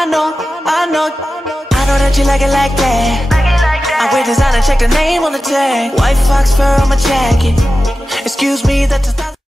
I know that you like it like that. I wear designer, check the name on the tag. White fox fur on my jacket. Excuse me, that's a